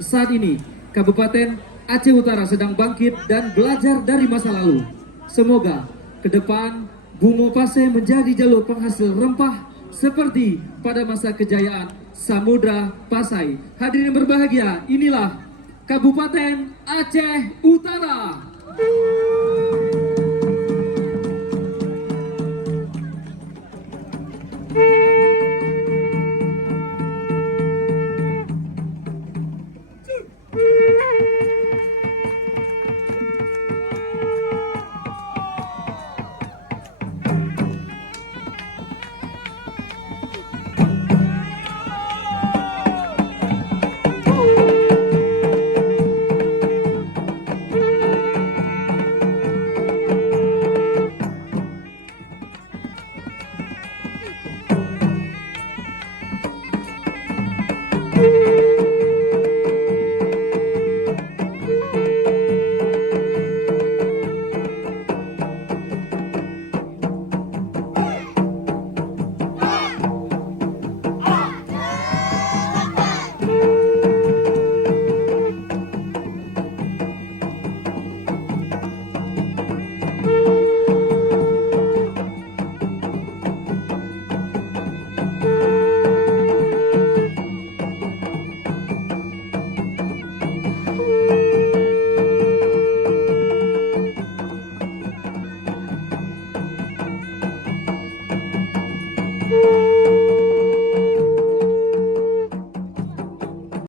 Saat ini, Kabupaten Aceh Utara sedang bangkit dan belajar dari masa lalu. Semoga ke depan Bungo Paseh menjadi jalur penghasil rempah seperti pada masa kejayaan Samudra Pasai. Hadirin berbahagia, inilah Kabupaten Aceh Utara.